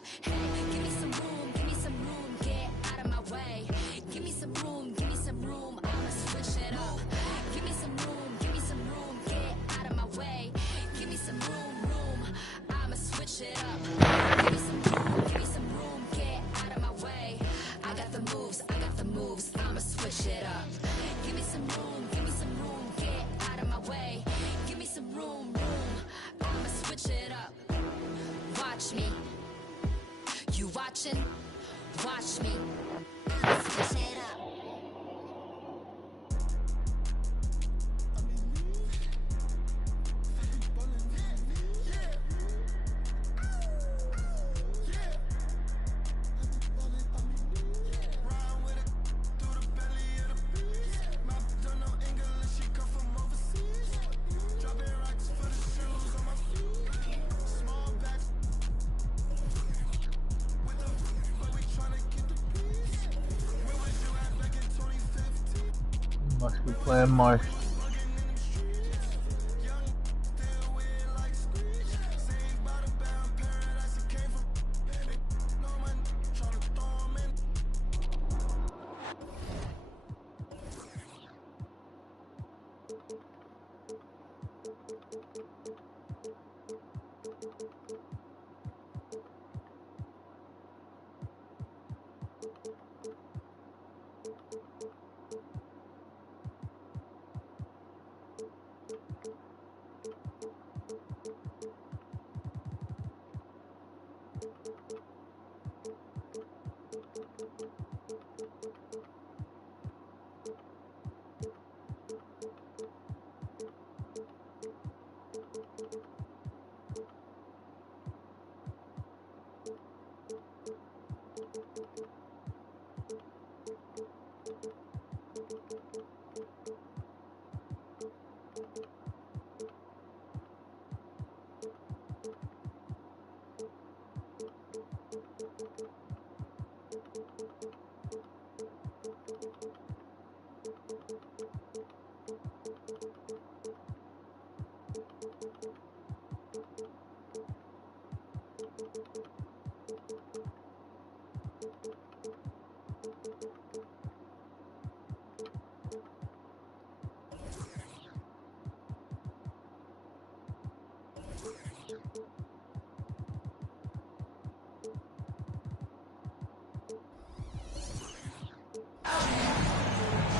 up. Hey, give me some room, get out of my way. Give me some room, I'ma switch it up. Give me some room, get out of my way. Give me some room, I'ma switch it up. Give me some room, get out of my way. I got the moves, I'ma switch it up. Give me some room, get out of my way. Give me some room, I'ma switch it up. Watch me. You watching? Watch me. I'ma switch it up. Must be playing Marsh.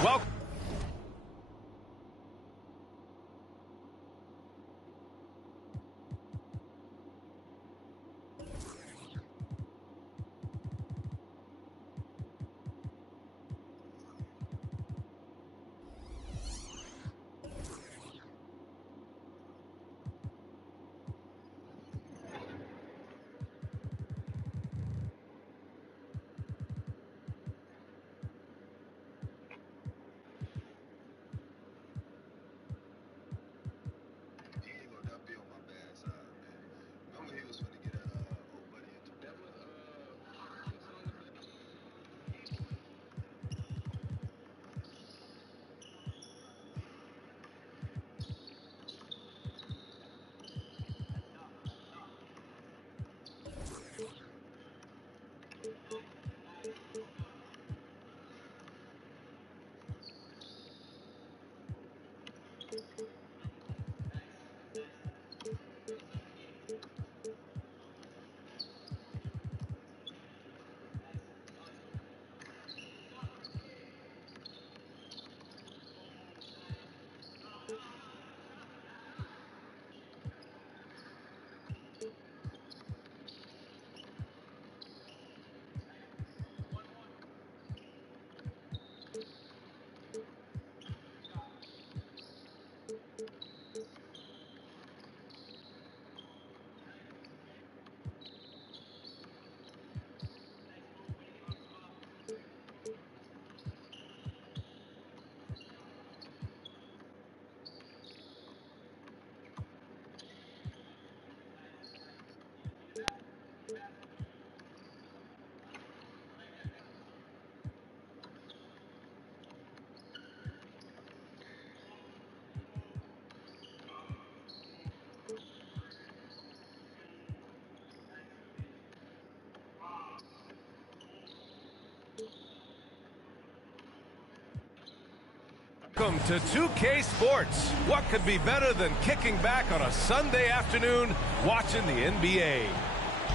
Welcome. Welcome to 2K Sports. What could be better than kicking back on a Sunday afternoon watching the NBA?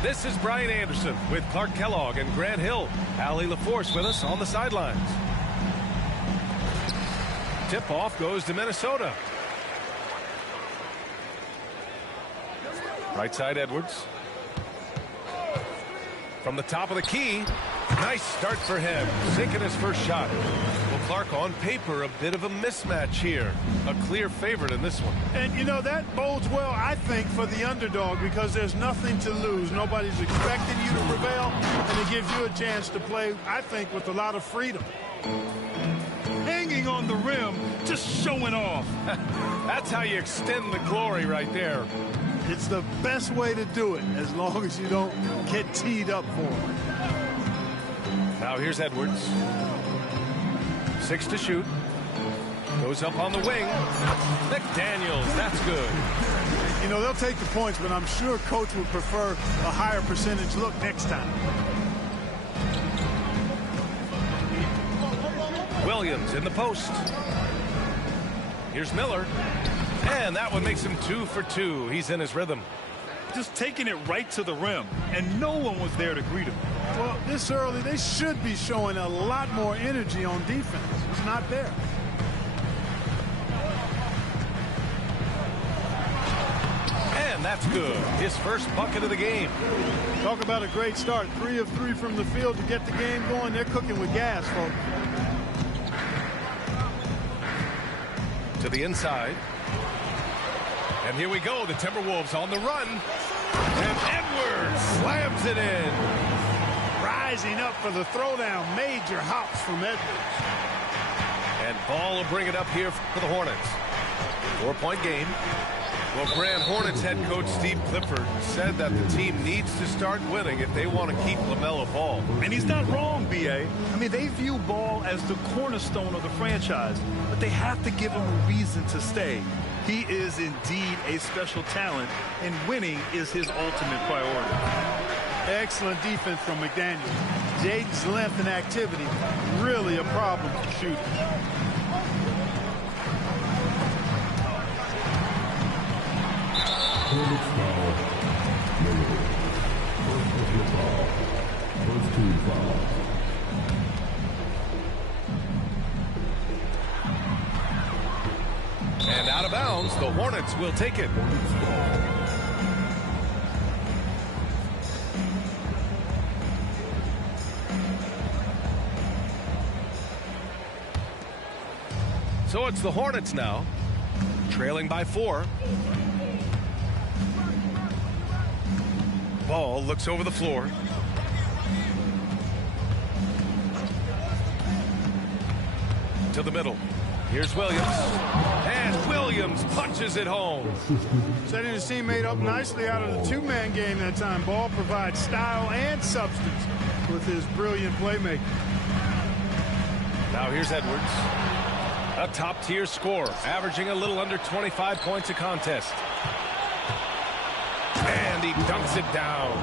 This is Brian Anderson with Clark Kellogg and Grant Hill. Allie LaForce with us on the sidelines. Tip-off goes to Minnesota. Right side Edwards. From the top of the key. Nice start for him. Sinking his first shot. Well, Clark, on paper, a bit of a mismatch here. A clear favorite in this one. And, you know, that bodes well, I think, for the underdog because there's nothing to lose. Nobody's expecting you to prevail, and it gives you a chance to play, I think, with a lot of freedom. Hanging on the rim, just showing off. That's how you extend the glory right there. It's the best way to do it, as long as you don't get teed up for it. Now here's Edwards. 6 to shoot. Goes up on the wing. McDaniels, that's good. You know, they'll take the points, but I'm sure coach would prefer a higher percentage look next time. Williams in the post. Here's Miller. And that one makes him 2 for 2. He's in his rhythm. Just taking it right to the rim, and no one was there to greet him. Well, this early, they should be showing a lot more energy on defense. It's not there. And that's good. His first bucket of the game. Talk about a great start. 3 of 3 from the field to get the game going. They're cooking with gas, folks. To the inside. And here we go. The Timberwolves on the run. And Edwards slams it in. Rising up for the throwdown. Major hops from Edwards. And Ball will bring it up here for the Hornets. 4-point game. Well, Grant, Hornets head coach Steve Clifford said that the team needs to start winning if they want to keep LaMelo Ball. And he's not wrong, B.A. I mean, they view Ball as the cornerstone of the franchise, but they have to give him a reason to stay. He is indeed a special talent, and winning is his ultimate priority. Excellent defense from McDaniels. Jaden's length and activity, really a problem for shooting. And out of bounds, the Hornets will take it. So it's the Hornets now, trailing by 4. Ball looks over the floor. To the middle. Here's Williams. And Williams punches it home. Setting his teammate up nicely out of the two-man game that time. Ball provides style and substance with his brilliant playmaking. Now here's Edwards. A top-tier scorer, averaging a little under 25 points a contest. And he dunks it down.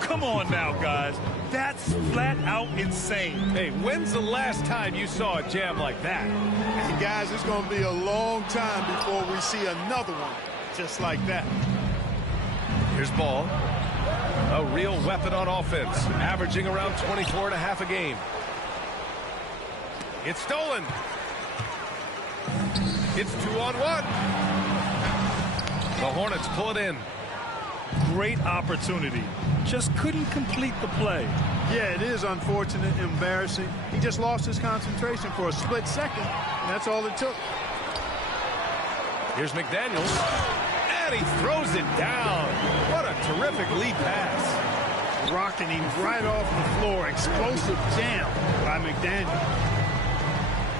Come on now, guys. That's flat out insane. Hey, when's the last time you saw a jam like that? And guys, it's going to be a long time before we see another one just like that. Here's Ball. A real weapon on offense, averaging around 24.5 a game. It's stolen. It's 2-on-1. The Hornets pull it in. Great opportunity. Just couldn't complete the play. Yeah, it is unfortunate, embarrassing. He just lost his concentration for a split second, and that's all it took. Here's McDaniels. And he throws it down. What a terrific lead pass. Rocking him right off the floor. Explosive jam by McDaniels.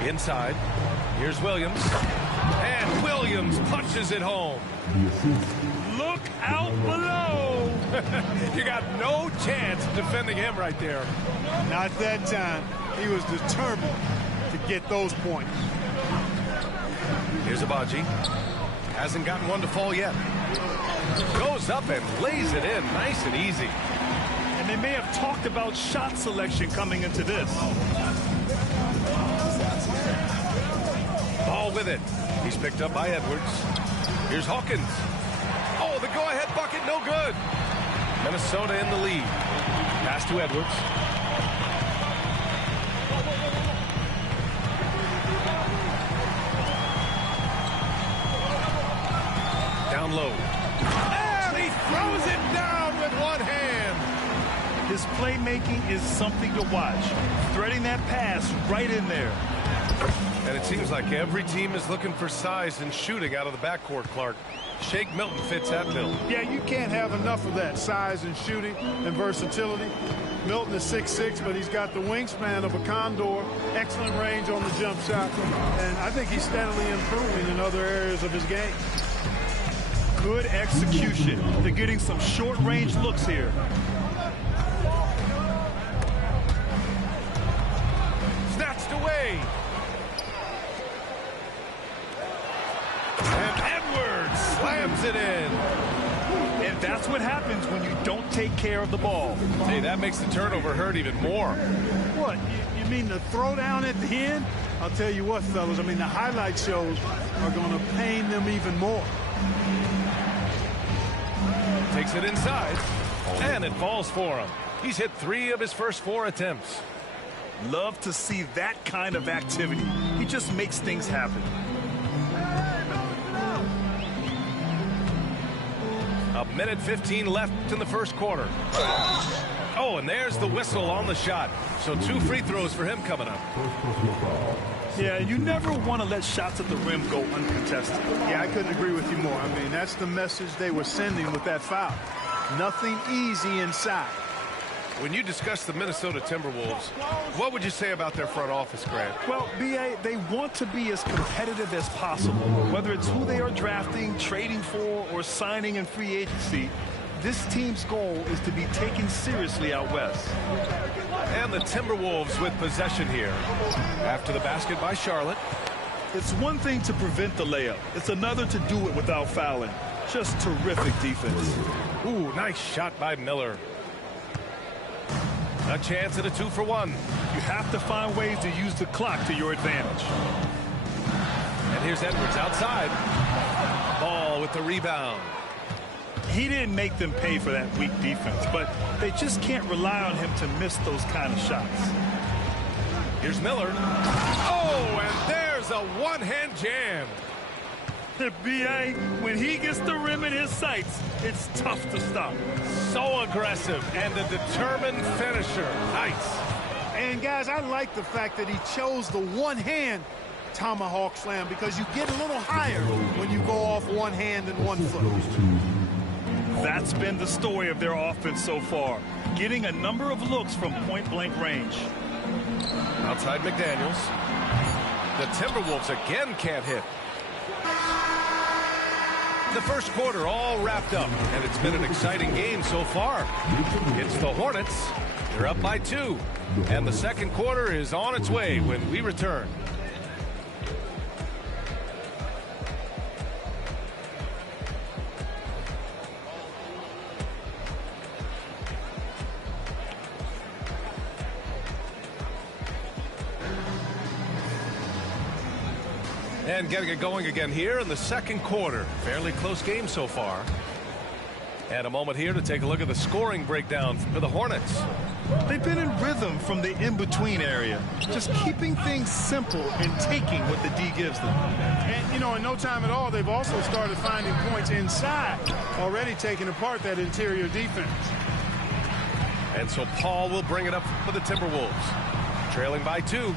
Inside. Here's Williams. And Williams punches it home. Look out below. You got no chance defending him right there. Not that time. He was determined to get those points. Here's Abaji. Hasn't gotten one to fall yet. Goes up and lays it in nice and easy. And they may have talked about shot selection coming into this. Paul with it. He's picked up by Edwards. Here's Hawkins. Oh, the go-ahead bucket, no good. Minnesota in the lead. Pass to Edwards. Down low. And he throws it down with one hand. His playmaking is something to watch. Threading that pass right in there. And it seems like every team is looking for size and shooting out of the backcourt, Clark. Shake Milton fits that bill. Yeah, you can't have enough of that size and shooting and versatility. Milton is 6'6", but he's got the wingspan of a condor, excellent range on the jump shot, and I think he's steadily improving in other areas of his game. Good execution. They're getting some short-range looks here. Snatched away. And Edwards slams it in. And that's what happens when you don't take care of the ball. Hey, that makes the turnover hurt even more. What, you mean the throwdown at the end? I'll tell you what, fellas, I mean, the highlight shows are going to pain them even more. Takes it inside, and it falls for him. He's hit 3 of his first 4 attempts. Love to see that kind of activity. He just makes things happen. A minute 15 left in the first quarter. Oh, and there's the whistle on the shot. So 2 free throws for him coming up. Yeah, you never want to let shots at the rim go uncontested. Yeah, I couldn't agree with you more. I mean, that's the message they were sending with that foul. Nothing easy inside. When you discuss the Minnesota Timberwolves, what would you say about their front office, Grant? Well, B.A., they want to be as competitive as possible. Whether it's who they are drafting, trading for, or signing in free agency, this team's goal is to be taken seriously out west. And the Timberwolves with possession here. After the basket by Charlotte. It's one thing to prevent the layup. It's another to do it without fouling. Just terrific defense. Ooh, nice shot by Miller. A chance at a 2-for-1. You have to find ways to use the clock to your advantage. And here's Edwards outside. Ball with the rebound. He didn't make them pay for that weak defense, but they just can't rely on him to miss those kind of shots. Here's Miller. Oh, and there's a one-hand jam. B.A., when he gets the rim in his sights, it's tough to stop. So aggressive and a determined finisher. Nice. And, guys, I like the fact that he chose the one-hand tomahawk slam because you get a little higher when you go off one hand and one foot. That's been the story of their offense so far, getting a number of looks from point-blank range. Outside McDaniels. The Timberwolves again can't hit. The first quarter all wrapped up, and it's been an exciting game so far. It's the Hornets. They're up by 2, and the second quarter is on its way when we return. And getting it going again here in the second quarter. Fairly close game so far. And a moment here to take a look at the scoring breakdown for the Hornets. They've been in rhythm from the in-between area, just keeping things simple and taking what the D gives them. And, you know, in no time at all, they've also started finding points inside, already taking apart that interior defense. And so Paul will bring it up for the Timberwolves. Trailing by 2.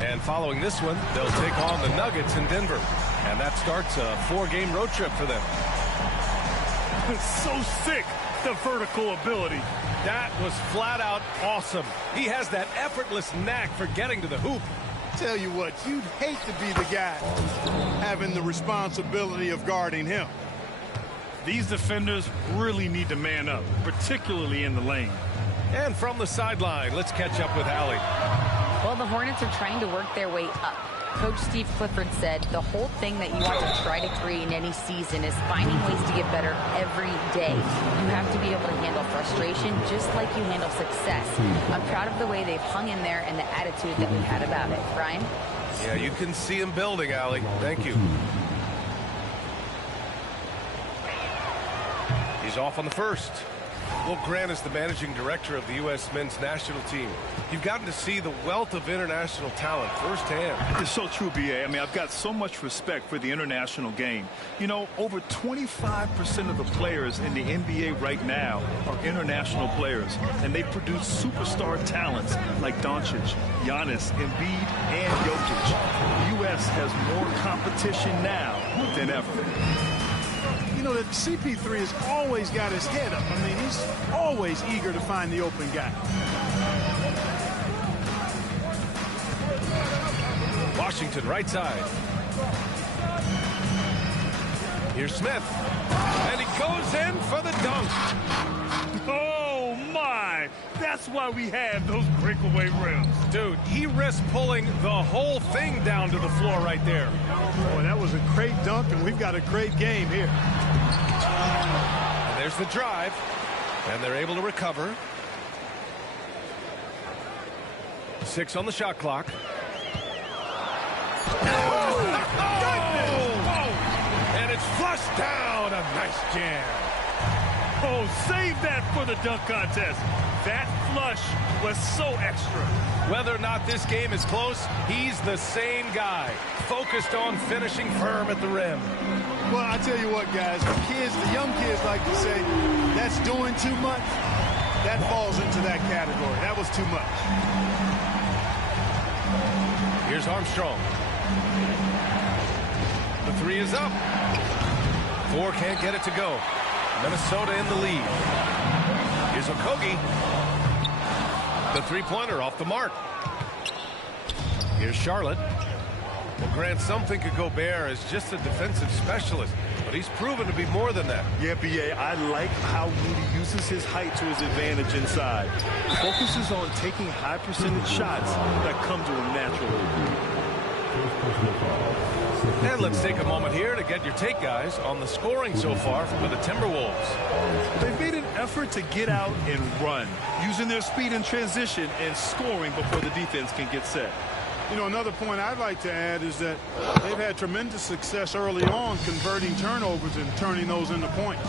And following this one, they'll take on the Nuggets in Denver. And that starts a 4-game road trip for them. It's so sick, the vertical ability. That was flat out awesome. He has that effortless knack for getting to the hoop. Tell you what, you'd hate to be the guy having the responsibility of guarding him. These defenders really need to man up, particularly in the lane. And from the sideline, let's catch up with Allie. Well, the Hornets are trying to work their way up. Coach Steve Clifford said the whole thing that you want to try to create in any season is finding ways to get better every day. You have to be able to handle frustration just like you handle success. I'm proud of the way they've hung in there and the attitude that we had about it. Brian? Yeah, you can see him building, Allie. Thank you. He's off on the first. Will Grant is the managing director of the U.S. men's national team. You've gotten to see the wealth of international talent firsthand. It's so true, B.A. I mean, I've got so much respect for the international game. You know, over 25% of the players in the NBA right now are international players, and they produce superstar talents like Doncic, Giannis, Embiid, and Jokic. The U.S. has more competition now than ever. You know, that CP3 has always got his head up. I mean, he's always eager to find the open guy. Washington, right side. Here's Smith. And he goes in for the dunk. Oh, my. That's why we have those breakaway rims. Dude, he risked pulling the whole thing down to the floor right there. Boy, that was a great dunk, and we've got a great game here. And there's the drive, and they're able to recover. 6 on the shot clock. And it's flushed down. A nice jam. Oh, save that for the dunk contest. That flush was so extra. Whether or not this game is close, he's the same guy, focused on finishing firm at the rim. Well, I tell you what, guys, the young kids like to say, that's doing too much. That falls into that category. That was too much. Here's Armstrong. The 3 is up. 4 can't get it to go. Minnesota in the lead. Here's Okogie. The 3-pointer off the mark. Here's Charlotte. Well, Grant, some think of Gobert as just a defensive specialist, but he's proven to be more than that. Yeah, B.A., I like how Moody uses his height to his advantage inside. Focuses on taking high percentage shots that come to him naturally. And let's take a moment here to get your take, guys, on the scoring so far for the Timberwolves. They've made an effort to get out and run, using their speed in transition and scoring before the defense can get set. You know, another point I'd like to add is that they've had tremendous success early on converting turnovers and turning those into points.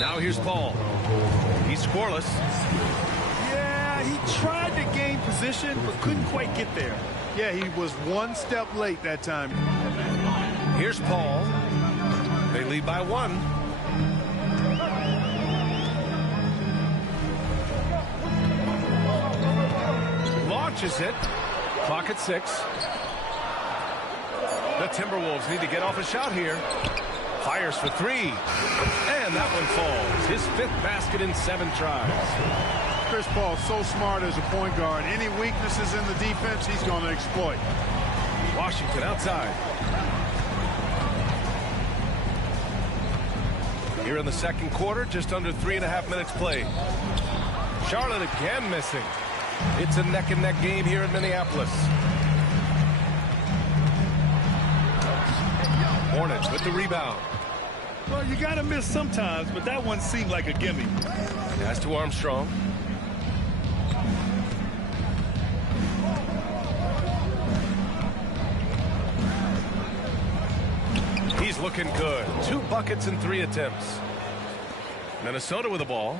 Now here's Paul. He's scoreless. Yeah, he tried to gain position but couldn't quite get there. Yeah, he was one step late that time. Here's Paul. They lead by 1. Launches it. Clock at 6. The Timberwolves need to get off a shot here. Fires for 3. And that one falls. His 5th basket in 7 tries. Chris Paul, so smart as a point guard. Any weaknesses in the defense, he's going to exploit. Washington outside. Here in the second quarter, just under 3.5 minutes played. Charlotte again missing. It's a neck-and-neck game here in Minneapolis. Hornets with the rebound. Well, you got to miss sometimes, but that one seemed like a gimme. Pass to Armstrong. He's looking good. 2 buckets in 3 attempts. Minnesota with the ball.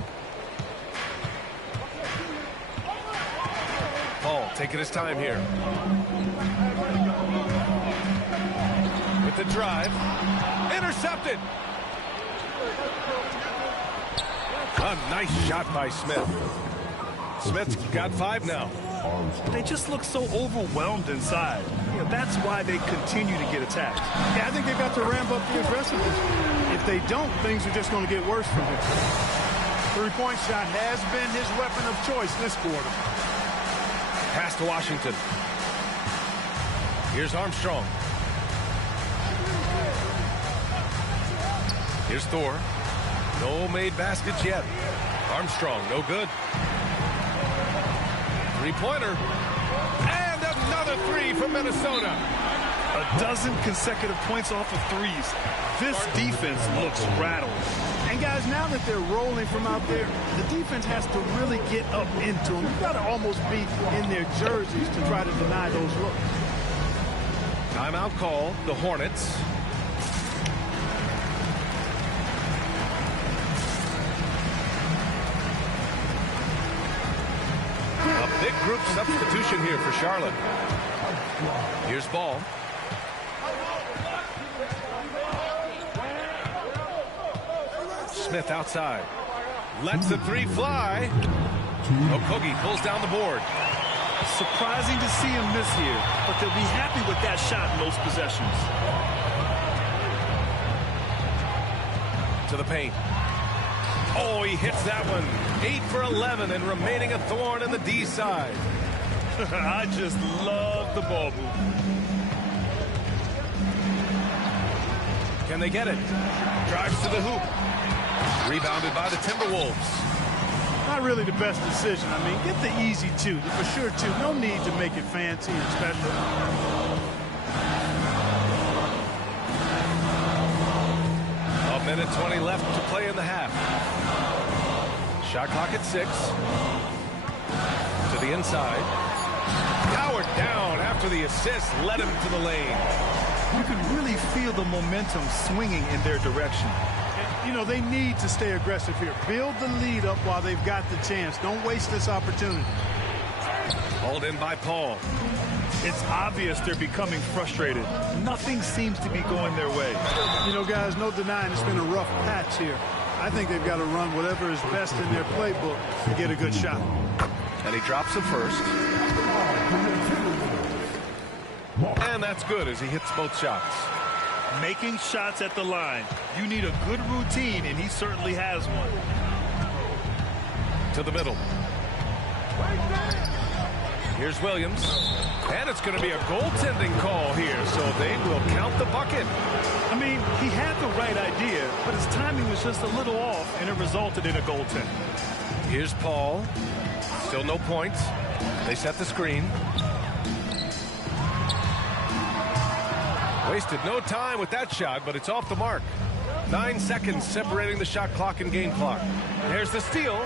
Paul taking his time here. With the drive. Intercepted. A nice shot by Smith. Smith's got 5 now. They just look so overwhelmed inside. You know, that's why they continue to get attacked. Yeah, I think they've got to ramp up the aggressiveness. If they don't, things are just going to get worse for him. 3-point shot has been his weapon of choice this quarter. Pass to Washington. Here's Armstrong. Here's Thor. No made baskets yet. Armstrong, no good. 3-pointer. And another 3 from Minnesota. A dozen consecutive points off of threes. This defense looks rattled. And guys, now that they're rolling from out there, the defense has to really get up into them. You've got to almost be in their jerseys to try to deny those looks. Timeout call, the Hornets. A big group substitution here for Charlotte. Here's Ball. Smith outside. Lets the three fly. Okogie pulls down the board. Surprising to see him miss here, but they'll be happy with that shot in most possessions. To the paint. Oh, he hits that one. 8 for 11 and remaining a thorn in the D side. I just love the ball movement. Can they get it? Drives to the hoop. Rebounded by the Timberwolves. Not really the best decision. I mean, get the easy two, the for sure two. No need to make it fancy and special. A minute 20 left to play in the half. Shot clock at 6. To the inside. Howard down after the assist led him to the lane. You can really feel the momentum swinging in their direction. You know, they need to stay aggressive here. Build the lead up while they've got the chance. Don't waste this opportunity. Hauled in by Paul. It's obvious they're becoming frustrated. Nothing seems to be going their way. You know, guys, no denying it's been a rough patch here. I think they've got to run whatever is best in their playbook to get a good shot. And he drops it first. And that's good as he hits both shots. Making shots at the line. You need a good routine, and he certainly has one. To the middle. Here's Williams. And it's going to be a goaltending call here, so they will count the bucket. I mean, he had the right idea, but his timing was just a little off, and it resulted in a goaltend. Here's Paul. Still no points. They set the screen. Wasted no time with that shot, but it's off the mark. 9 seconds separating the shot clock and game clock. There's the steal.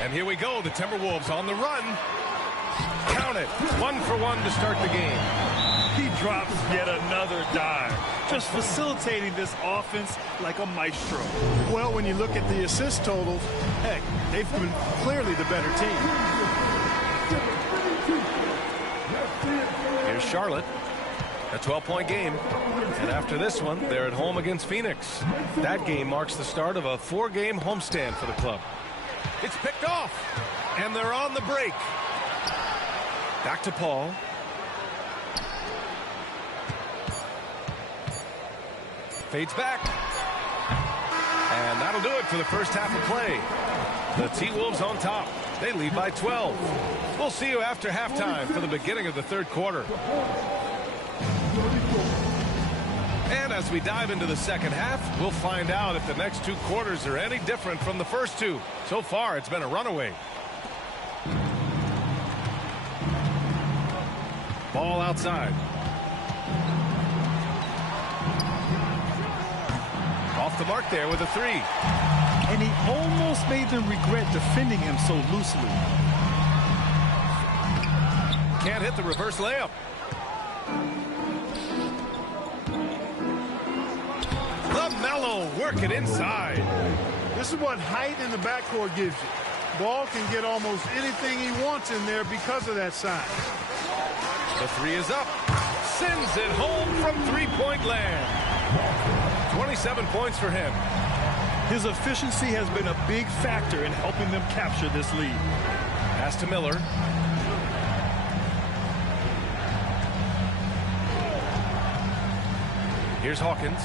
And here we go. The Timberwolves on the run. Count it. 1 for 1 to start the game. He drops yet another dime. Just facilitating this offense like a maestro. Well, when you look at the assist totals, heck, they've been clearly the better team. Here's Charlotte. A 12-point game. And after this one, they're at home against Phoenix. That game marks the start of a 4-game homestand for the club. It's picked off. And they're on the break. Back to Paul. Fades back. And that'll do it for the first half of play. The T-Wolves on top. They lead by 12. We'll see you after halftime for the beginning of the third quarter. And as we dive into the second half, we'll find out if the next 2 quarters are any different from the first 2. So far, it's been a runaway. Ball outside. Off the mark there with a 3. And he almost made them regret defending him so loosely. Can't hit the reverse layup. LaMelo working inside. This is what height in the backcourt gives you. Ball can get almost anything he wants in there because of that size. The 3 is up. Sends it home from three-point land. 27 points for him. His efficiency has been a big factor in helping them capture this lead. Pass to Miller. Here's Hawkins.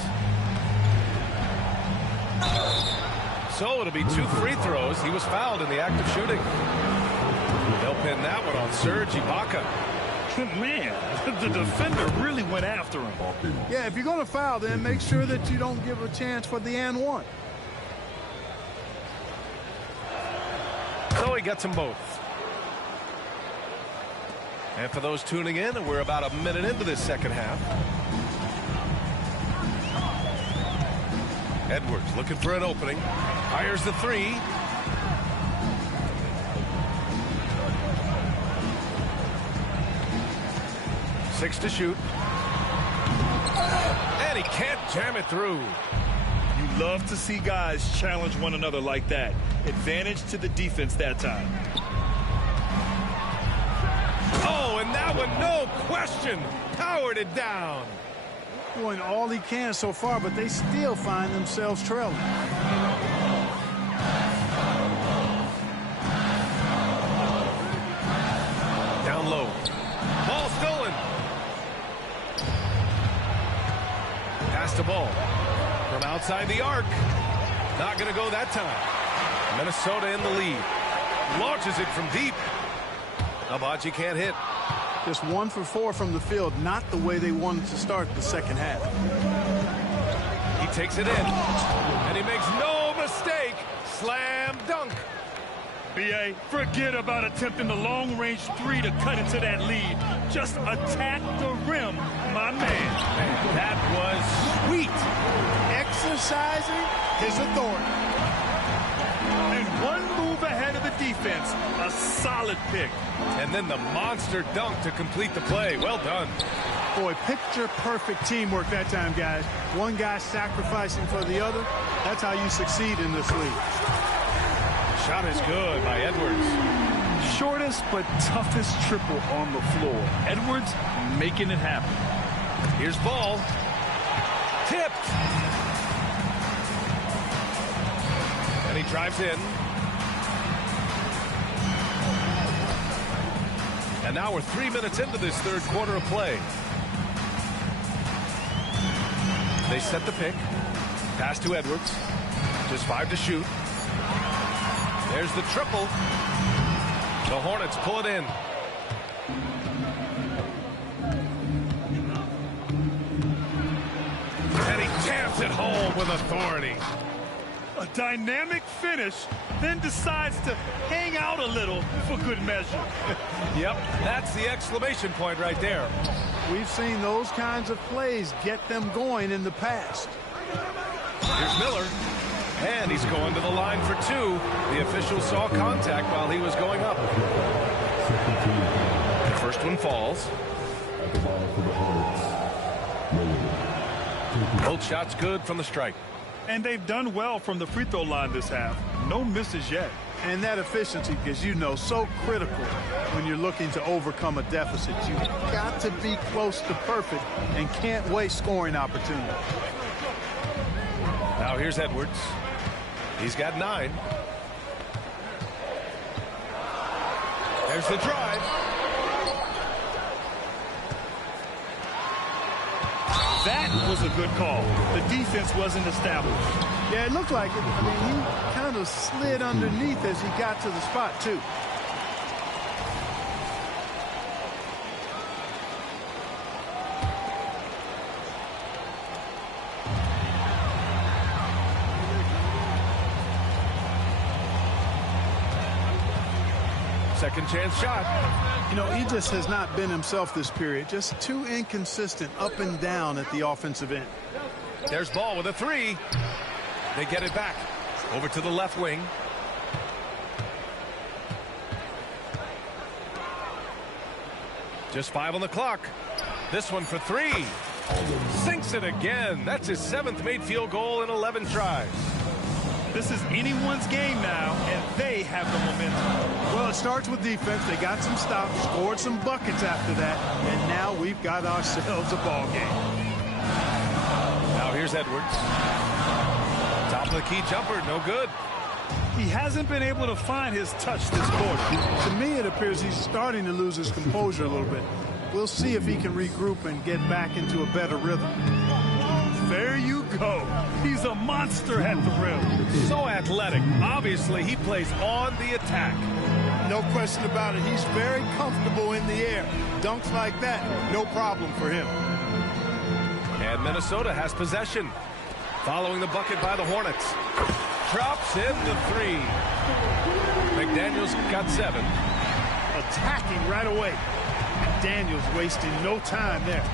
So it'll be 2 free throws. He was fouled in the act of shooting. They'll pin that one on Serge Ibaka. Man, the defender really went after him. Yeah, if you're going to foul, then make sure that you don't give a chance for the and one. So he gets them both. And for those tuning in, we're about a minute into this second half. Edwards looking for an opening. Fires the three. Six to shoot. And he can't jam it through. You love to see guys challenge one another like that. Advantage to the defense that time. Oh, and that one, no question, powered it down. Doing all he can so far, but they still find themselves trailing. Down low. Ball stolen. Pass the ball from outside the arc. Not going to go that time. Minnesota in the lead. Launches it from deep. Agbaji can't hit. Just 1 for 4 from the field, not the way they wanted to start the second half. He takes it in, and he makes no mistake. Slam dunk. B.A., forget about attempting the long-range three to cut into that lead. Just attack the rim, my man. That was sweet. Exercising his authority. And one move ahead of the defense. A solid pick. And then the monster dunk to complete the play. Well done. Boy, picture-perfect teamwork that time, guys. One guy sacrificing for the other. That's how you succeed in this league. Shot is good by Edwards. Shortest but toughest triple on the floor. Edwards making it happen. Here's ball. Tipped. And he drives in. And now we're 3 minutes into this third quarter of play. They set the pick. Pass to Edwards. Just 5 to shoot. There's the triple. The Hornets pull it in. And he jams it home with authority. A dynamic finish, then decides to hang out a little for good measure. Yep, that's the exclamation point right there. We've seen those kinds of plays get them going in the past. Here's Miller. And he's going to the line for two. The official saw contact while he was going up. The first one falls. Both shots good from the strike. And they've done well from the free throw line this half. No misses yet. And that efficiency, because you know, so critical when you're looking to overcome a deficit. You've got to be close to perfect and can't waste scoring opportunity. Now here's Edwards. He's got 9. There's the drive. That was a good call. The defense wasn't established. Yeah, it looked like it. I mean, he kind of slid underneath as he got to the spot, too. Second chance shot. You know, he just has not been himself this period. Just too inconsistent up and down at the offensive end. There's Ball with a 3. They get it back. Over to the left wing. Just 5 on the clock. This one for 3. Sinks it again. That's his 7th made field goal in 11 tries. This is anyone's game now, and they have the momentum. Well, it starts with defense. They got some stops, scored some buckets after that, and now we've got ourselves a ball game. Now here's Edwards. Top of the key jumper, no good. He hasn't been able to find his touch this quarter. To me, it appears he's starting to lose his composure a little bit. We'll see if he can regroup and get back into a better rhythm. There you go. He's a monster at the rim. So athletic. Obviously, he plays on the attack. No question about it. He's very comfortable in the air. Dunks like that, no problem for him. And Minnesota has possession. Following the bucket by the Hornets. Drops in the 3. McDaniels got 7. Attacking right away. Daniels wasting no time there.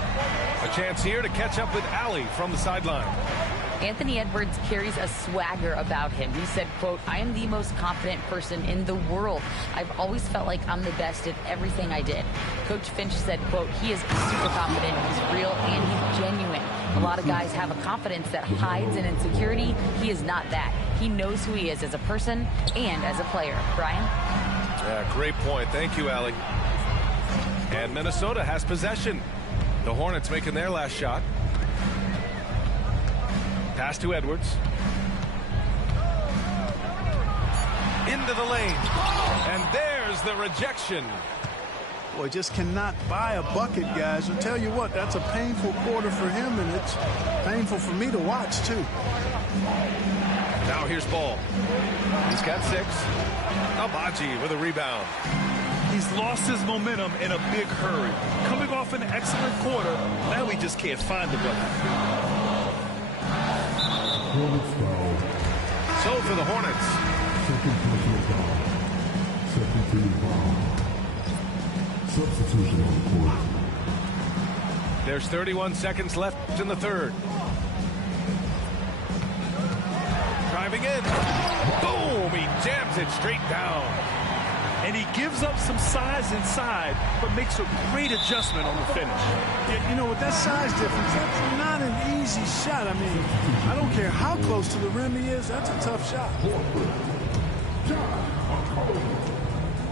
A chance here to catch up with Alli from the sideline. Anthony Edwards carries a swagger about him. He said, quote, "I am the most confident person in the world. I've always felt like I'm the best at everything I did." Coach Finch said, quote, "He is super confident, he's real, and he's genuine. A lot of guys have a confidence that hides in insecurity. He is not that. He knows who he is as a person and as a player." Brian? Yeah, great point. Thank you, Allie. And Minnesota has possession. The Hornets making their last shot. Pass to Edwards. Into the lane. And there's the rejection. Boy, just cannot buy a bucket, guys. I'll tell you what, that's a painful quarter for him, and it's painful for me to watch, too. Now here's Ball. He's got 6. Agbaji with a rebound. He's lost his momentum in a big hurry. Coming off an excellent quarter, now he just can't find the bucket. So for the Hornets. Substitution on the court. There's 31 seconds left in the third. Driving in. Boom! He jams it straight down. And he gives up some size inside, but makes a great adjustment on the finish. Yeah, you know, with that size difference, that's not an easy shot. I mean, I don't care how close to the rim he is, that's a tough shot.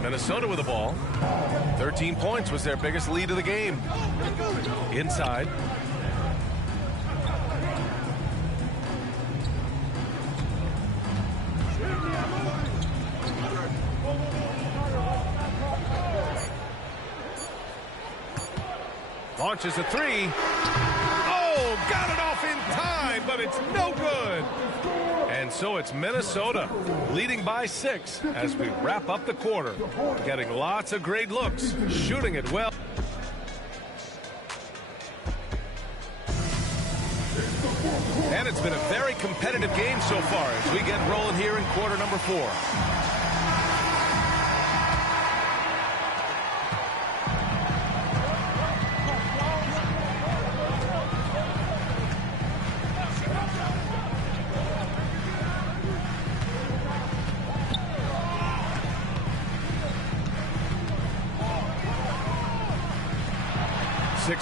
Minnesota with the ball. 13 points was their biggest lead of the game. Inside. Launches a 3. Oh, got it off in time, but it's no good. And so it's Minnesota leading by 6 as we wrap up the quarter. Getting lots of great looks, shooting it well. And it's been a very competitive game so far as we get rolling here in quarter number 4.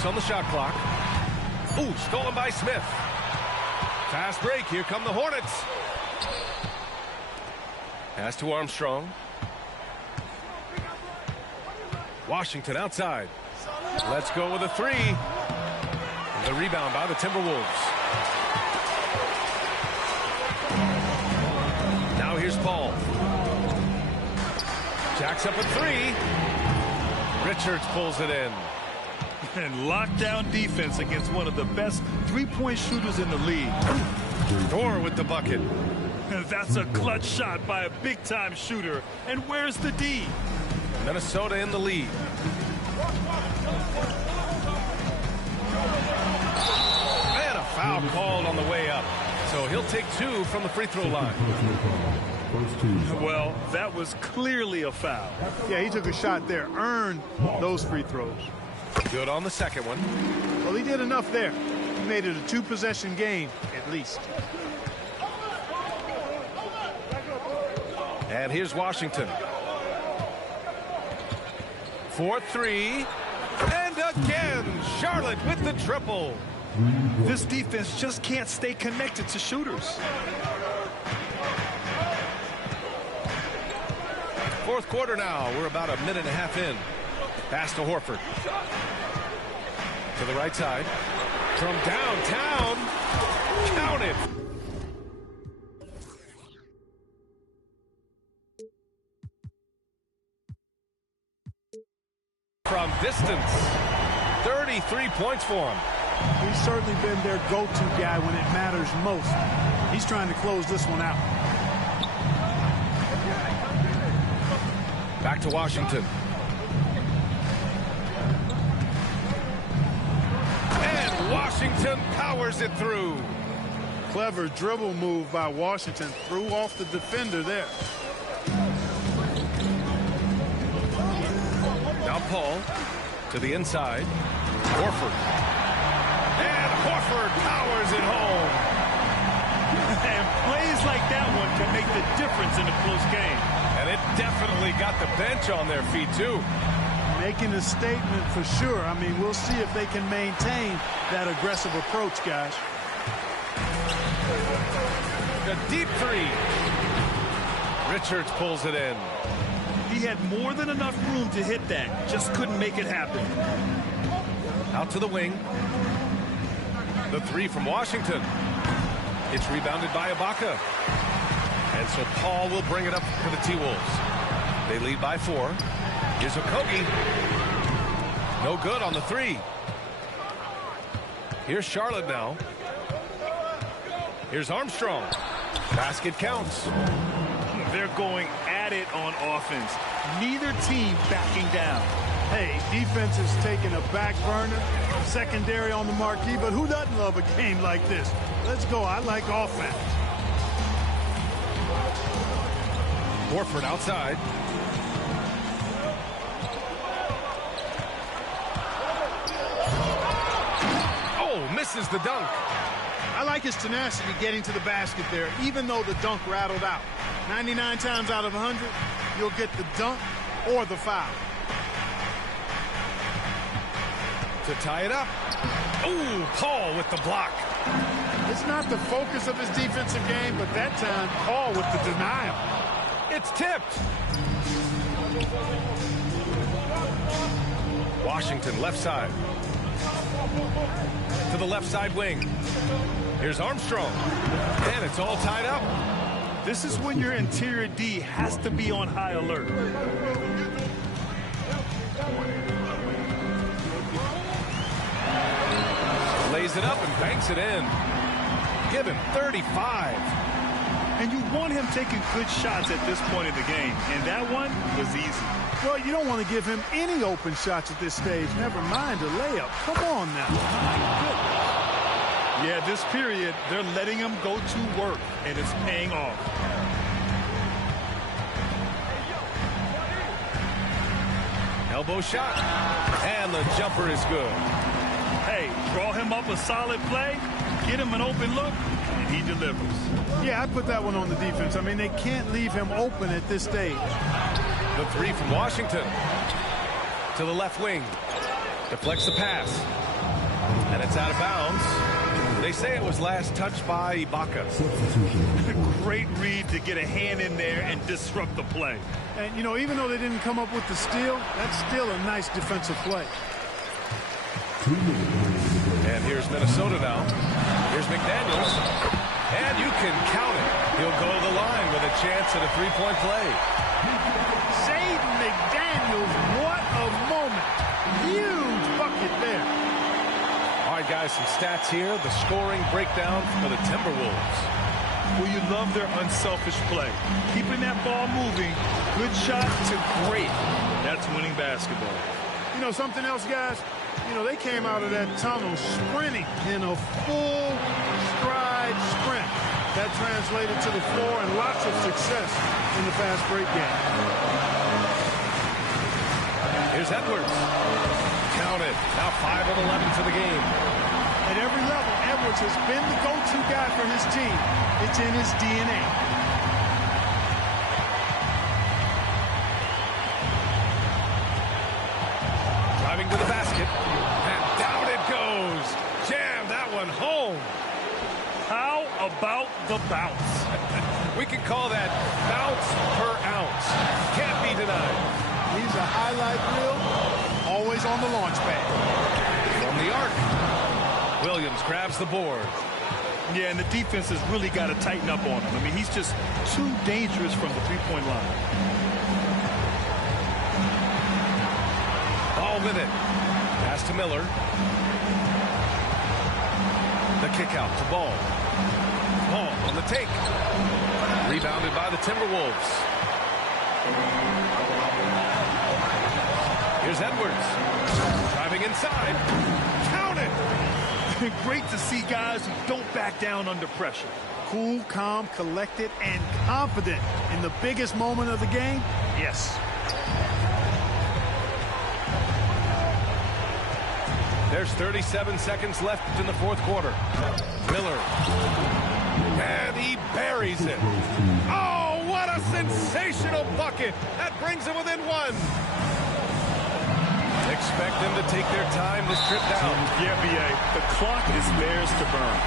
On the shot clock. Ooh, stolen by Smith. Fast break. Here come the Hornets. Pass to Armstrong. Washington outside. Let's go with a 3. The rebound by the Timberwolves. Now here's Paul. Jacks up a 3. Richards pulls it in. And lockdown defense against one of the best three-point shooters in the league. Thor with the bucket. And that's a clutch shot by a big-time shooter. And where's the D? Minnesota in the lead. And a foul called on the way up. So he'll take 2 from the free throw line. Well, that was clearly a foul. Yeah, he took a shot there, earned those free throws. Good on the second one. Well, he did enough there. He made it a 2-possession game, at least. And here's Washington. 4-3. And again, Charlotte with the triple. This defense just can't stay connected to shooters. Fourth quarter now. We're about a minute and a half in. Pass to Horford. To the right side. From downtown. Count it. From distance. 33 points for him. He's certainly been their go-to guy when it matters most. He's trying to close this one out. Back to Washington. And Washington powers it through. Clever dribble move by Washington. Threw off the defender there. Now Paul to the inside. Horford. And Horford powers it home. And plays like that one can make the difference in a close game. And it definitely got the bench on their feet, too. Making a statement for sure. I mean, we'll see if they can maintain that aggressive approach, guys. A deep three. Richards pulls it in. He had more than enough room to hit that. Just couldn't make it happen. Out to the wing. The three from Washington. It's rebounded by Ibaka. And so Paul will bring it up for the T-Wolves. They lead by 4. Here's Okogie. No good on the 3. Here's Charlotte now. Here's Armstrong. Basket counts. They're going at it on offense. Neither team backing down. Hey, defense is taking a back burner, secondary on the marquee, but who doesn't love a game like this? Let's go. I like offense. Horford outside. Oh, misses the dunk. I like his tenacity getting to the basket there, even though the dunk rattled out. 99 times out of 100, you'll get the dunk or the foul. To tie it up. Oh, Paul with the block. It's not the focus of his defensive game, but that time, Paul with the denial. It's tipped. Washington left side. To the left side wing. Here's Armstrong. And it's all tied up. This is when your interior D has to be on high alert. Lays it up and banks it in. Give him 35. And you want him taking good shots at this point in the game. And that one was easy. Well, you don't want to give him any open shots at this stage. Never mind a layup. Come on now. My goodness. Yeah, this period, they're letting him go to work, and it's paying off. Elbow shot. And the jumper is good. Hey, draw him up a solid play, get him an open look, and he delivers. Yeah, I put that one on the defense. I mean, they can't leave him open at this stage. The three from Washington. To the left wing. Deflects the pass. And it's out of bounds. They say it was last touched by Ibaka. Great read to get a hand in there and disrupt the play. And, you know, even though they didn't come up with the steal, that's still a nice defensive play. And here's Minnesota now. Here's McDaniels. And you can count it. He'll go to the line with a chance at a three-point play. Jaden McDaniels, what a moment. Huge bucket there. All right, guys, some stats here. The scoring breakdown for the Timberwolves. Well, you love their unselfish play. Keeping that ball moving, good shot to great. That's winning basketball. You know, something else, guys? You know, they came out of that tunnel sprinting in a full stride sprint. That translated to the floor and lots of success in the fast break game. Here's Edwards. Count it. Now 5 of 11 for the game. At every level, Edwards has been the go-to guy for his team. It's in his DNA. Driving to the basket. And down it goes. Jam that one home. How about the bounce? We can call that bounce per ounce. Can't be denied. He's a highlight reel, always on the launch pad. From the arc. Williams grabs the board. Yeah, and the defense has really got to tighten up on him. I mean, he's just too dangerous from the three-point line. Ball with it. Pass to Miller. The kick out to Ball. Ball on the take. Rebounded by the Timberwolves. Here's Edwards. Driving inside. Count it. Great to see guys who don't back down under pressure. Cool, calm, collected, and confident in the biggest moment of the game. Yes. There's 37 seconds left in the fourth quarter. Miller And he buries it. Oh, what a sensational bucket. That brings him within one. Expect them to take their time this trip down. Yeah, B.A. The clock is theirs to burn.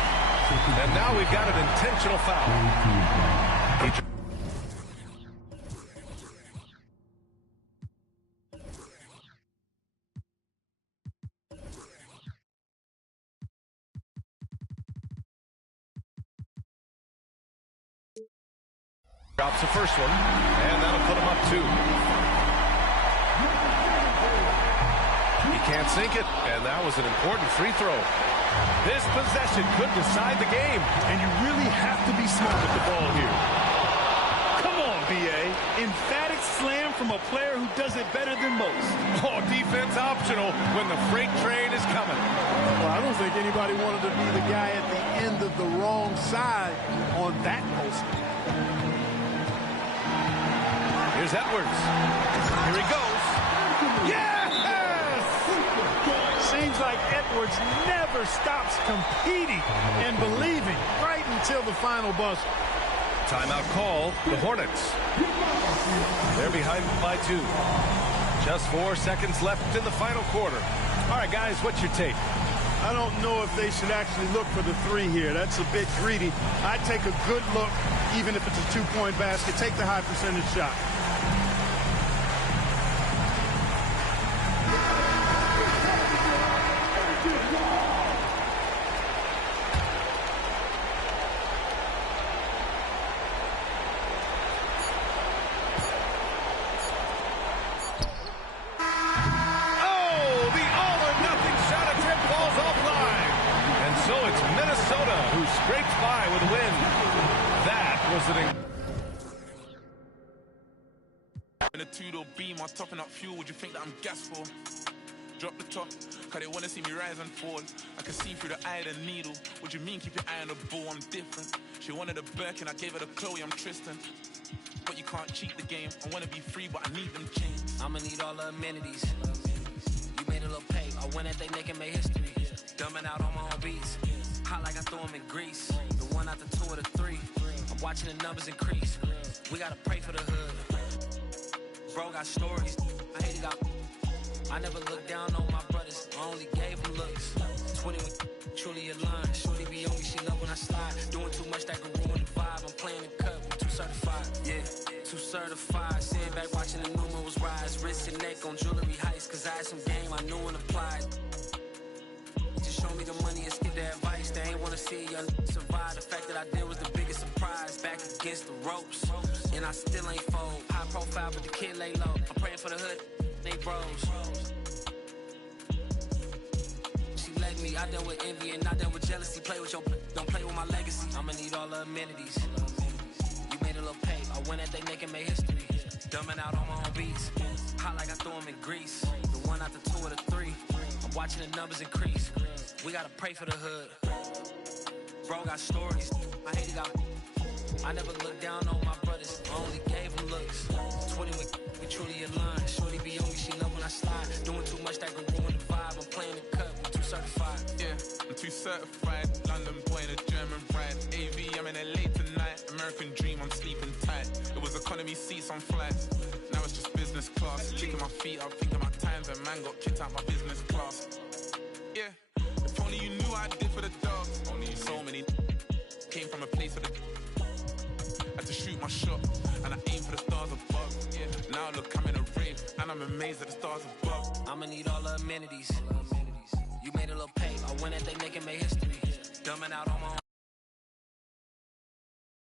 And now we've got an intentional foul. Drops the first one, and that'll put him up 2. He can't sink it, and that was an important free throw. This possession could decide the game. And you really have to be smart with the ball here. Come on, B.A. Emphatic slam from a player who does it better than most. Oh, defense optional when the freight train is coming. Well, I don't think anybody wanted to be the guy at the end of the wrong side on that poster. Here's Edwards. Here he goes. Yes! Seems like Edwards never stops competing and believing right until the final buzzer. Timeout call, the Hornets. They're behind by 2. Just 4 seconds left in the final quarter. All right, guys, what's your take? I don't know if they should actually look for the 3 here. That's a bit greedy. I'd take a good look, even if it's a 2-point basket. Take the high percentage shot. In a two-door beam, I'm topping up fuel. Would you think that I'm gas for? Drop the top, cause they wanna see me rise and fall. I can see through the eye of the needle. What you mean, keep your eye on the ball? I'm different. She wanted a Birkin, I gave her the Chloe, I'm Tristan. But you can't cheat the game. I wanna be free, but I need them chains. I'ma need all the amenities. You made a little pay. I went at they neck and made history. Dumbing out on my own beats. Hot like I throw them in grease. The 1 out the 2 or the 3. I'm watching the numbers increase. We gotta pray for the hood. Bro got stories. I hate it got. I never looked down on my brothers. I only gave them looks. 20 with truly aligned. Shorty be on me, she love when I slide. Doing too much that could ruin the vibe. I'm playing the cut with 2 certified. Yeah, 2 certified. Sitting back watching the numerals rise. Wrist and neck on jewelry heist. Cause I had some game I knew and applied. Just show me the money and skip the advice. They ain't wanna see young survive. The fact that I did was the biggest surprise. Back against the ropes. And I still ain't fold. High profile, but the kid lay low. I'm praying for the hood, they bros. She let me, I dealt with envy and I dealt with jealousy. Play with your, don't play with my legacy. I'ma need all the amenities. You made a little pay, I went at they neck and made history. Dumbing out on my own beats. Hot like I throw them in grease. The 1 out the 2 or the 3. I'm watching the numbers increase. We gotta pray for the hood. Bro got stories, I hate it got. I never looked down on my brothers, I only gave them looks. 20 we truly aligned. Shorty be on me, she love when I slide. Doing too much that could ruin the vibe. I'm playing the cut, I'm 2 certified. Yeah, I'm 2 certified. London boy in a German ride. AV, I'm in LA tonight. American dream, I'm sleeping tight. It was economy seats on flights. Now it's just business class. Kicking my feet up, thinking my times when man got kicked out my business class. Yeah, if only you knew what I did for the dogs. Only so many came from a place of the. Had to shoot my shot, and I aim for the stars above. Yeah, now look, I'm in a rave, and I'm amazed at the stars above. I'ma need all the amenities. You made a little pay, I went at they neck and made history. Dumbing out on my own.